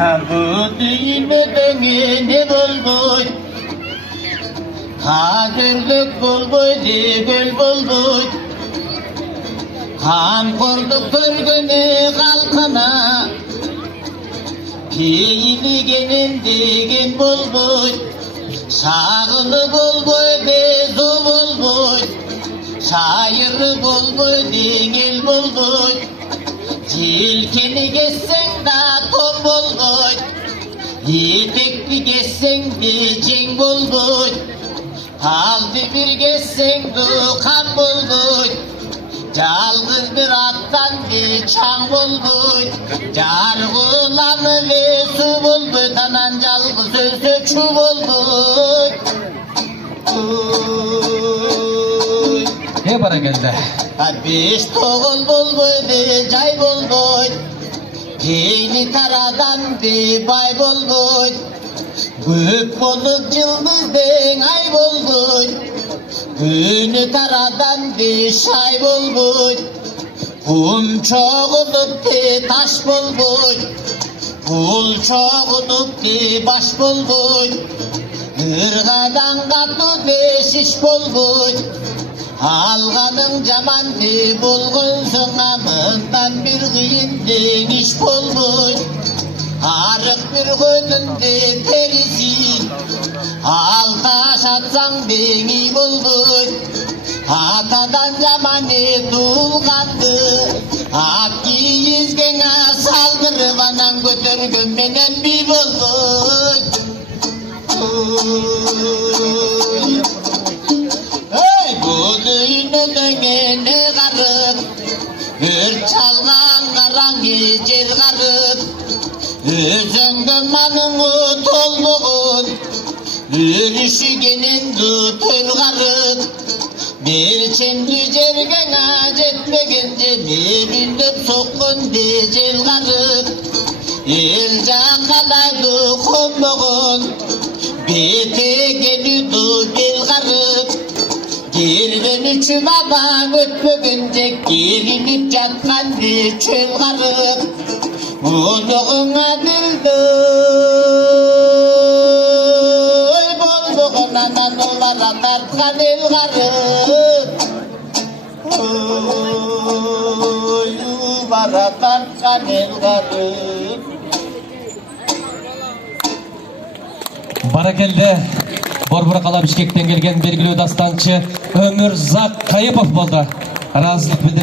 Bu düğünde ne bulbuy, kadirlik bulbuy, digül bulbuy. Kamkorluk körgünü halkına, piyiligenin digin bulbuy. Sağlı bulbuy, bezu bulbuy, şair bulbuy, dingil bulbuy. Tilkini geçsen de tom bulbuy, yetekli geçsen de ceng bulbuy. Haldı bir geçsen de kan bulbuy, yalnız bir attan bir çan bulbuy. Cargılanı ve su bulbuy, tanan calgı sözü çu bulbuy. Ne bara geldi? Beş toğul bulbuy de cay bulbuy, yeni taradan bir bay bulbuy. Gök bolup yıldız den ay bulbuy, günü taradan bir şay bulbuy. Kum çoğulup de taş bulbuy, kul çoğulup de baş bulbuy. Irgadan katı de şiş bulbuy, alganın camandı bulgunsun amından bir kıyındın iş bulbuy. Arık bir gözünde terisi, al taş atsan beni bulbuy. Atadan camanı tuğkandı, akki yüzgene saldırıp anam götürgün benim bir bulbuy. Hey, bu düğünün ne garip, bir çalgan karan geçir garip. Özüngün manını tolduğun, ürüşügenin tül garip. Bir çemli cergene jetmegince bir bindip sokkun decel garip. El cakalaydı konduğun, bete gelüdü gel garip. Girgeni çubadan ötmegince gelinip yatkan bir çöl garip. Bulduğuna dildi, bulduğuna nanolara tartkan el garip. Yuvara tartkan el garip. Bara geldi. Borbura Bişkek'ten gelgen belgili dastançı Ömür Zak Kayıpov boldu. Razılık bildirelim.